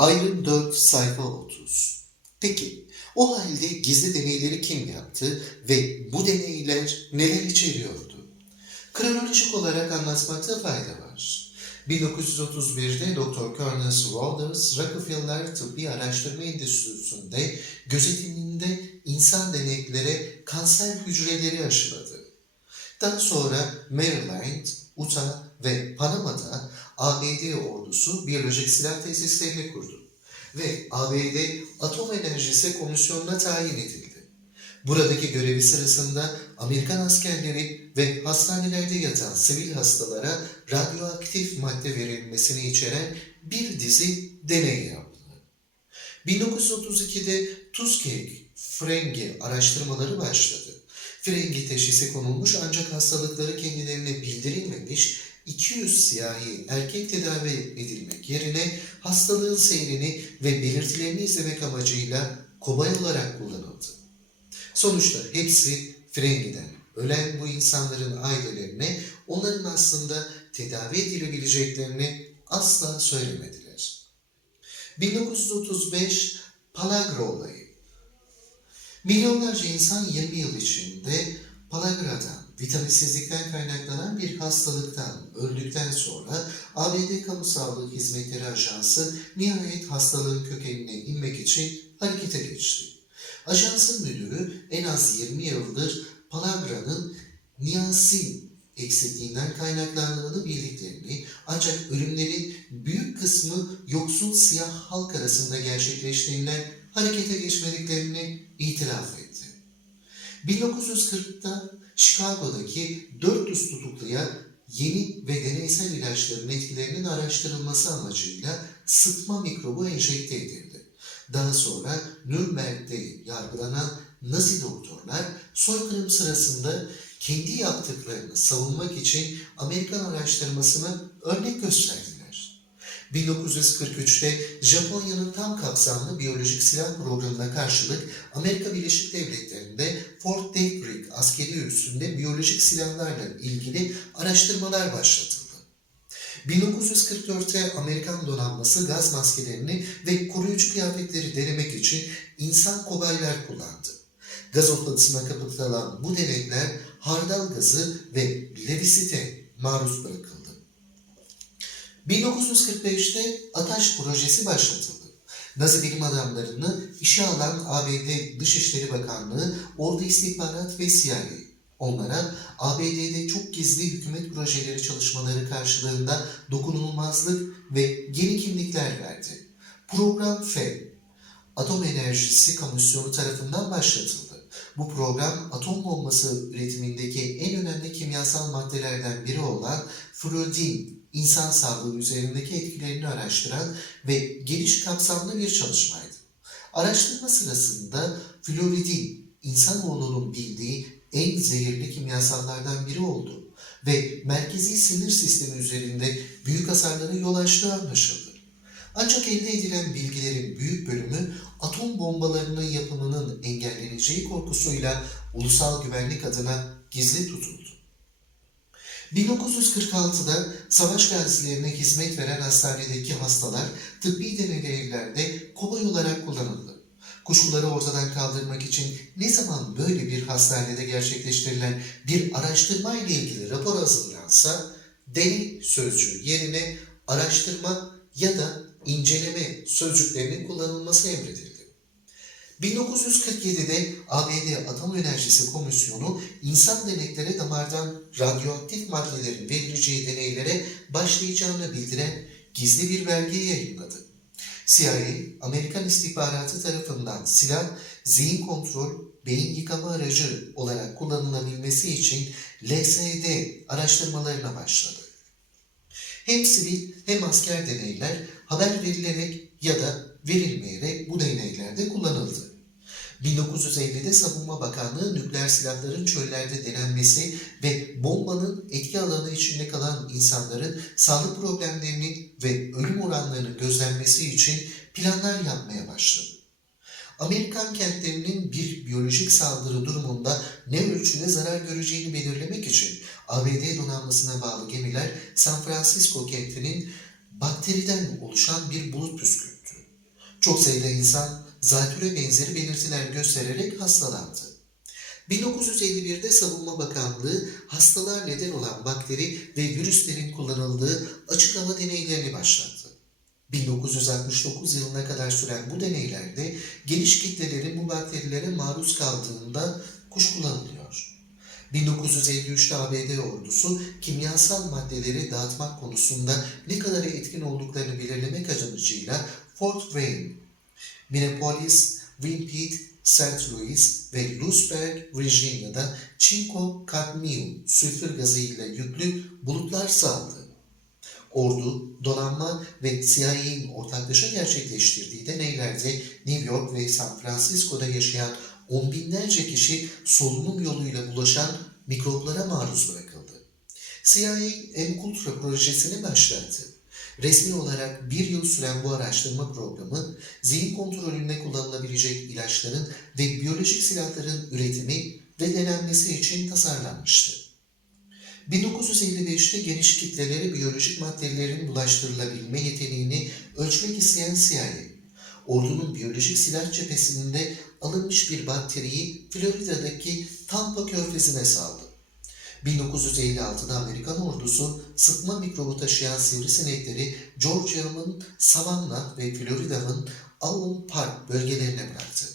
Ayrım 4 sayfa 30. Peki o halde gizli deneyleri kim yaptı ve bu deneyler neler içeriyordu? Kronolojik olarak anlatmakta fayda var. 1931'de Dr. Cornelius Walters, Rockefeller Tıbbi Araştırma Enstitüsü'nde gözetiminde insan deneklere kanser hücreleri aşıladı. Daha sonra Maryland, Utah ve Panama'da ABD ordusu biyolojik silah tesislerini kurdu ve ABD Atom Enerjisi Komisyonu'na tayin edildi. Buradaki görevi sırasında Amerikan askerleri ve hastanelerde yatan sivil hastalara radyoaktif madde verilmesini içeren bir dizi deney yaptı. 1932'de Tuskegee frengi araştırmaları başladı. Frengi teşhisi konulmuş ancak hastalıkları kendilerine bildirilmemiş 200 siyahi erkek tedavi edilmek yerine hastalığın seyrini ve belirtilerini izlemek amacıyla kobay olarak kullanıldı. Sonuçta hepsi frengiden ölen bu insanların ailelerine onların aslında tedavi edilebileceklerini asla söylemediler. 1935 Palagra olayı Milyonlarca insan 20 yıl içinde palagradan, vitaminsizlikten kaynaklanan bir hastalıktan öldükten sonra ABD Kamu Sağlığı Hizmetleri Ajansı nihayet hastalığın kökenine inmek için harekete geçti. Ajansın müdürü en az 20 yıldır palagra'nın niasin eksikliğinden kaynaklandığını bildiklerini ancak ölümlerin büyük kısmı yoksul siyah halk arasında gerçekleştiğinden harekete geçmediklerini itiraf etti. 1940'ta Chicago'daki 400 tutukluya yeni ve deneysel ilaçların etkilerinin araştırılması amacıyla sıtma mikrobu enjekte edildi. Daha sonra Nürnberg'de yargılanan Nazi doktorlar soykırım sırasında kendi yaptıklarını savunmak için Amerikan araştırmasını örnek gösterdiler. 1943'te Japonya'nın tam kapsamlı biyolojik silah programına karşılık Amerika Birleşik Devletleri'nde Fort Detrick askeri üssünde biyolojik silahlarla ilgili araştırmalar başlatıldı. 1944'te Amerikan donanması gaz maskelerini ve koruyucu kıyafetleri denemek için insan kobaylar kullandı. Gaz otlatısına kapatılan bu denekler hardal gazı ve levisite maruz bırakıldı. 1945'te ATAŞ projesi başlatıldı. Nazi bilim adamlarını işe alan ABD Dışişleri Bakanlığı, Ordu İstihbarat ve CIA onlara ABD'de çok gizli hükümet projeleri çalışmaları karşılığında dokunulmazlık ve yeni kimlikler verdi. Program F, Atom Enerjisi Komisyonu tarafından başlatıldı. Bu program atom bombası üretimindeki en önemli kimyasal maddelerden biri olan fluoridin insan sağlığı üzerindeki etkilerini araştıran ve geniş kapsamlı bir çalışmaydı. Araştırma sırasında fluoridin insanoğlunun bildiği en zehirli kimyasallardan biri oldu ve merkezi sinir sistemi üzerinde büyük hasarlara yol açtığı anlaşıldı. Ancak elde edilen bilgilerin büyük bölümü atom bombalarının yapımının engelleneceği korkusuyla ulusal güvenlik adına gizli tutuldu. 1946'da savaş gazilerine hizmet veren hastanedeki hastalar tıbbi deneylerde kobay olarak kullanıldı. Kuşkuları ortadan kaldırmak için ne zaman böyle bir hastanede gerçekleştirilen bir araştırma ile ilgili rapor hazırlansa deney sözcüğü yerine araştırma ya da inceleme sözcüklerinin kullanılması emredildi. 1947'de ABD Atom Enerjisi Komisyonu insan deneklere damardan radyoaktif maddelerin verileceği deneylere başlayacağını bildiren gizli bir belge yayınladı. CIA, Amerikan istihbaratı tarafından silah, zihin kontrol, beyin yıkama aracı olarak kullanılabilmesi için LSD araştırmalarına başladı. Hem sivil hem asker deneyler haber verilerek ya da verilmeyerek bu deneylerde kullanıldı. 1950'de Savunma Bakanlığı nükleer silahların çöllerde denenmesi ve bombanın etki alanı içinde kalan insanların sağlık problemlerini ve ölüm oranlarının gözlenmesi için planlar yapmaya başladı. Amerikan kentlerinin bir biyolojik saldırı durumunda ne ölçüde zarar göreceğini belirlemek için ABD donanmasına bağlı gemiler San Francisco kentinin bakteriden oluşan bir bulut püskürttü. Çok sayıda insan zatüre benzeri belirtiler göstererek hastalandı. 1951'de Savunma Bakanlığı hastalığa neden olan bakteri ve virüslerin kullanıldığı açık hava deneylerini başlattı. 1969 yılına kadar süren bu deneylerde geniş kitlelerin bu bakterilere maruz kaldığında kuşkulanılıyor. 1953'te ABD ordusu kimyasal maddeleri dağıtmak konusunda ne kadar etkin olduklarını belirlemek amacıyla Fort Wayne, Minneapolis, Winnipeg, St. Louis ve Lewisburg, Virginia'da çinko kadmiyum sülfür gazı ile yüklü bulutlar saldı. Ordu, donanma ve CIA'nin ortaklaşa gerçekleştirdiği deneylerde New York ve San Francisco'da yaşayan on binlerce kişi solunum yoluyla bulaşan mikroplara maruz bırakıldı. CIA Encultra projesini başlattı. Resmi olarak bir yıl süren bu araştırma programı, zihin kontrolünde kullanılabilecek ilaçların ve biyolojik silahların üretimi ve denenmesi için tasarlanmıştı. 1955'te geniş kitlelere biyolojik maddelerin bulaştırılabilme yeteneğini ölçmek isteyen CIA, ordunun biyolojik silah cephesinde alınmış bir bakteriyi Florida'daki Tampa körfezine saldı. 1956'da Amerikan ordusu sıtma mikrobu taşıyan sivrisinekleri Georgia'nın Savannah ve Florida'nın Avon Park bölgelerine bıraktı.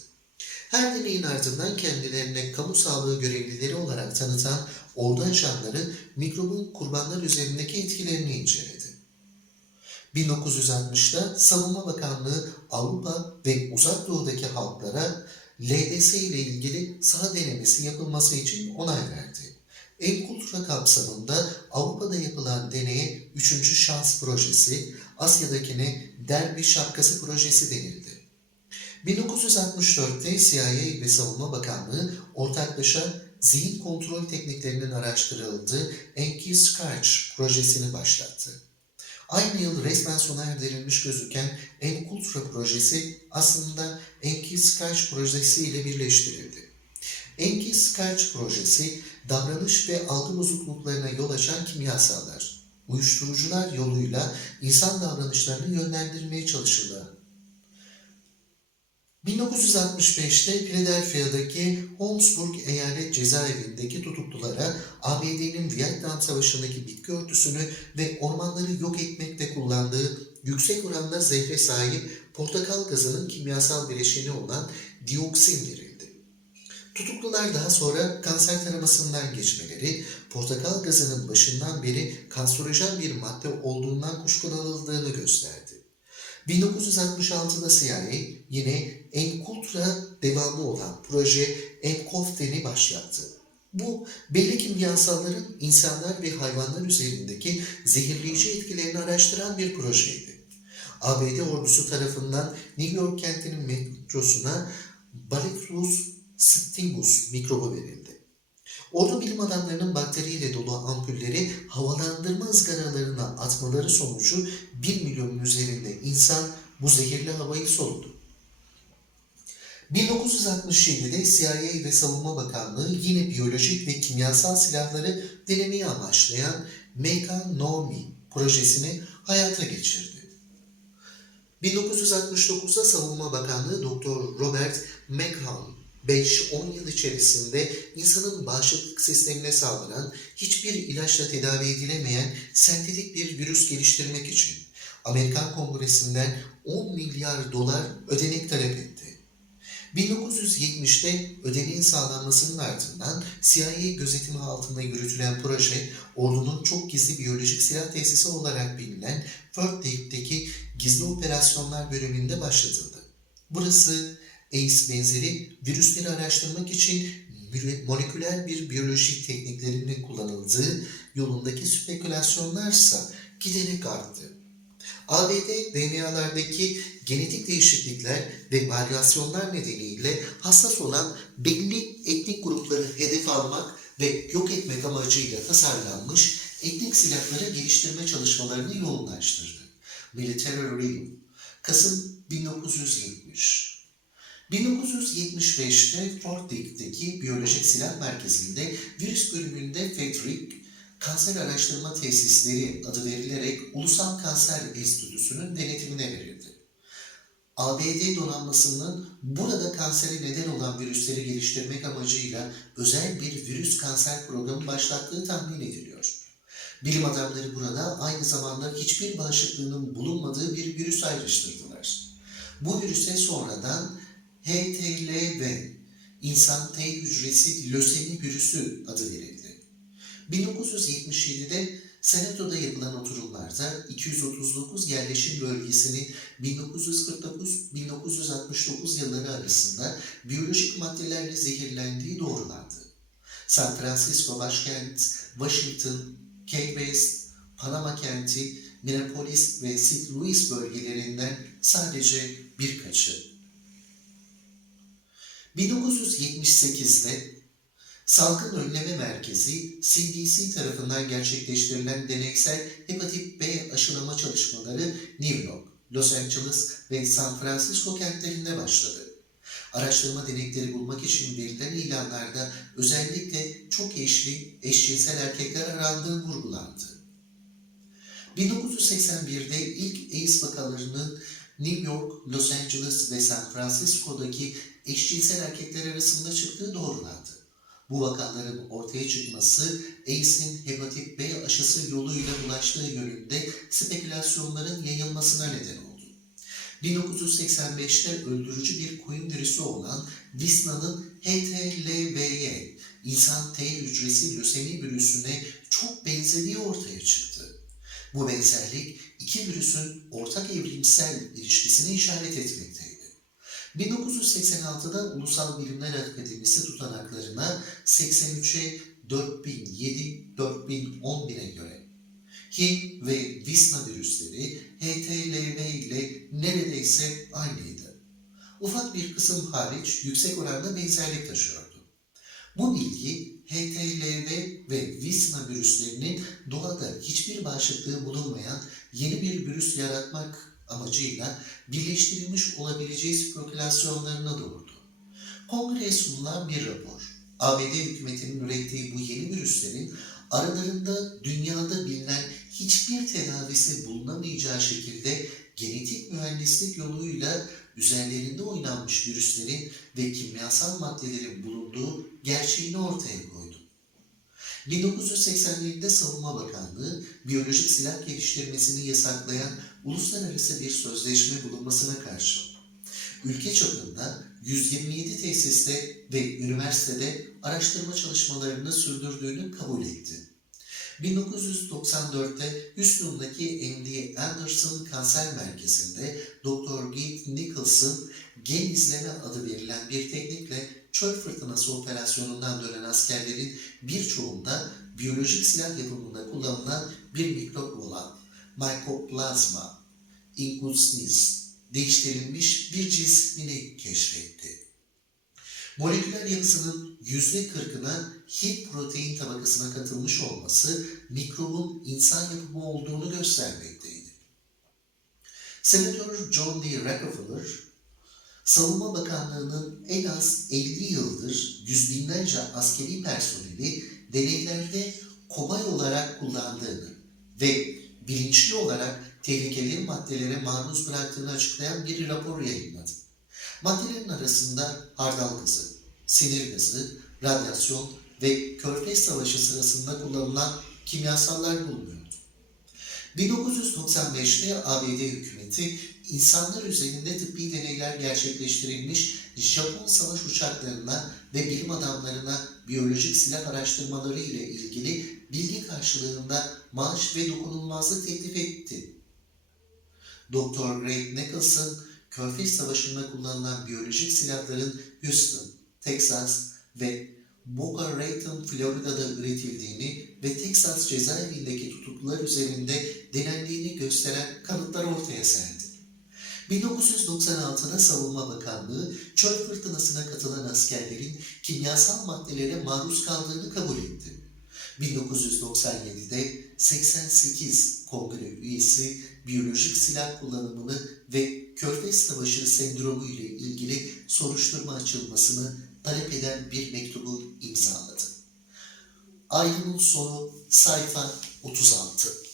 Her deneyin ardından kendilerine kamu sağlığı görevlileri olarak tanıtan ordu ajanları mikrobun kurbanlar üzerindeki etkilerini inceledi. 1960'da Savunma Bakanlığı Avrupa ve Uzak Doğu'daki halklara LDS ile ilgili saha denemesi yapılması için onay verdi. Enkultura kapsamında Avrupa'da yapılan deneye 3. Şans Projesi, Asya'dakine Derbi Şapkası Projesi denildi. 1964'te CIA ve Savunma Bakanlığı ortaklaşa zihin kontrol tekniklerinin araştırıldığı Enki Scarch projesini başlattı. Aynı yıl resmen sona erdirilmiş gözüken Encultra projesi aslında Enki Scarch projesi ile birleştirildi. Enki Scarch projesi davranış ve algı bozukluklarına yol açan kimyasallar, uyuşturucular yoluyla insan davranışlarını yönlendirmeye çalışıldı. 1965'te Philadelphia'daki Holmesburg Eyalet Cezaevindeki tutuklulara ABD'nin Vietnam Savaşı'ndaki bitki örtüsünü ve ormanları yok etmekte kullandığı yüksek oranda zehre sahip portakal gazının kimyasal bileşeni olan dioksin verildi. Tutuklular daha sonra kanser taramasından geçmeleri, portakal gazının başından beri kanserojen bir madde olduğundan kuşkulanıldığını gösterdi. 1966'da CIA yine Encultra devamlı olan proje Encoften'i başlattı. Bu belli kimyasalların insanlar ve hayvanlar üzerindeki zehirleyici etkilerini araştıran bir projeydi. ABD ordusu tarafından New York kentinin metrosuna Bacillus stingus mikrobu verildi. Ordu bilim adamlarının bakteriyle dolu ampulleri havalandırma ızgaralarına atmaları sonucu 1 milyonun üzerinde insan bu zehirli havayı soludu. 1967'de CIA ve Savunma Bakanlığı yine biyolojik ve kimyasal silahları denemeyi amaçlayan Make No Me projesini hayata geçirdi. 1969'da Savunma Bakanlığı Dr. Robert McCown 5-10 yıl içerisinde insanın bağışıklık sistemine saldıran hiçbir ilaçla tedavi edilemeyen sentetik bir virüs geliştirmek için Amerikan Kongresi'nden 10 milyar dolar ödenek talep etti. 1970'te ödeneğin sağlanmasının ardından CIA gözetimi altında yürütülen proje, ordunun çok gizli biyolojik silah tesisi olarak bilinen Fort Lake'deki gizli operasyonlar bölümünde başlatıldı. Burası AIDS benzeri virüsleri araştırmak için moleküler bir biyolojik tekniklerinin kullanıldığı yolundaki spekülasyonlarsa giderek arttı. ABD DNA'lardaki genetik değişiklikler ve varyasyonlar nedeniyle hassas olan belli etnik grupları hedef almak ve yok etmek amacıyla tasarlanmış etnik silahları geliştirme çalışmalarını yoğunlaştırdı. Military Review, Kasım 1970 1975'te Fort Lake'deki biyolojik silah merkezinde virüs bölümünde Frederick Kanser Araştırma Tesisleri adı verilerek Ulusal Kanser Enstitüsü'nün denetimine verildi. ABD donanmasının burada kansere neden olan virüsleri geliştirmek amacıyla özel bir virüs kanser programı başlattığı tahmin ediliyor. Bilim adamları burada aynı zamanda hiçbir bağışıklığının bulunmadığı bir virüs ayrıştırdılar. Bu virüse sonradan HTLV, insan T hücresi lösemi virüsü adı verildi. 1977'de Senato'da yapılan oturumlarda 239 yerleşim bölgesinin 1949-1969 yılları arasında biyolojik maddelerle zehirlendiği doğrulandı. San Francisco başkent, Washington, Key West, Panama kenti, Minneapolis ve St. Louis bölgelerinden sadece birkaçı. 1978'de Salgın Önleme Merkezi CDC tarafından gerçekleştirilen deneysel hepatit B aşılama çalışmaları New York, Los Angeles ve San Francisco kentlerinde başladı. Araştırma denekleri bulmak için verilen ilanlarda özellikle çok eşli, eşcinsel erkekler arandığı vurgulandı. 1981'de ilk AIDS vakalarının New York, Los Angeles ve San Francisco'daki eşcinsel erkekler arasında çıktığı doğrulandı. Bu vakaların ortaya çıkması AIDS'in hepatit B aşısı yoluyla bulaştığı yönünde spekülasyonların yayılmasına neden oldu. 1985'te öldürücü bir koyun virüsü olan Visna'nın HTLV'ye, insan T hücresi lösemi virüsüne çok benzediği ortaya çıktı. Bu benzerlik iki virüsün ortak evrimsel ilişkisine işaret etmekteydi. 1986'da Ulusal Bilimler Akademisi tutanaklarına 83'e 4007-4011'e göre HIV ve Visna virüsleri HTLV ile neredeyse aynıydı. Ufak bir kısım hariç yüksek oranda benzerlik taşıyordu. Bu bilgi HTLV ve Visna virüslerinin doğada hiçbir bağışıklığı bulunmayan yeni bir virüs yaratmak amacıyla birleştirilmiş olabileceği spekülasyonlarına doğurdu. Kongreye sunulan bir rapor, ABD hükümetinin ürettiği bu yeni virüslerin aralarında dünyada bilinen hiçbir tedavisi bulunamayacağı şekilde genetik mühendislik yoluyla üzerlerinde oynanmış virüslerin ve kimyasal maddelerin bulunduğu gerçeğini ortaya koydu. 1987'de Savunma Bakanlığı, biyolojik silah geliştirmesini yasaklayan uluslararası bir sözleşme bulunmasına karşı ülke çapında 127 tesiste ve üniversitede araştırma çalışmalarını sürdürdüğünü kabul etti. 1994'te Houston'daki MD Anderson Kanser Merkezi'nde Dr. Keith Nicholson gen izleme adı verilen bir teknikle çöl fırtınası operasyonundan dönen askerlerin birçoğunda biyolojik silah yapımında kullanılan bir mikrop olan Mycoplasma incusnis değiştirilmiş bir cismini keşfetti. Moleküler yapısının yüzde kırkına HIV protein tabakasına katılmış olması mikrobun insan yapımı olduğunu göstermekteydi. Senatör John D. Rockefeller, Savunma Bakanlığı'nın en az 50 yıldır yüz binlerce askeri personeli deneylerde kobay olarak kullandığını ve bilinçli olarak tehlikeli maddelere maruz bıraktığını açıklayan bir rapor yayınladı. Maddelerin arasında hardal gazı, sinir gazı, radyasyon ve körfez savaşı sırasında kullanılan kimyasallar bulunuyordu. 1995'te ABD hükümeti insanlar üzerinde tıbbi deneyler gerçekleştirilmiş Japon savaş uçaklarına ve bilim adamlarına biyolojik silah araştırmaları ile ilgili bilgi karşılığında maaş ve dokunulmazlık teklif etti. Dr. Greg Nicholson, Körfez Savaşı'nda kullanılan biyolojik silahların Houston, Texas ve Boca Raton, Florida'da üretildiğini ve Texas cezaevindeki tutuklular üzerinde denendiğini gösteren kanıtlar ortaya serdi. 1996'da Savunma Bakanlığı çöl fırtınasına katılan askerlerin kimyasal maddelere maruz kaldığını kabul etti. 1997'de 88 kongre üyesi biyolojik silah kullanımını ve Körfez Savaşı sendromu ile ilgili soruşturma açılmasını talep eden bir mektubu imzaladı. Ayrımın sonu sayfa 36.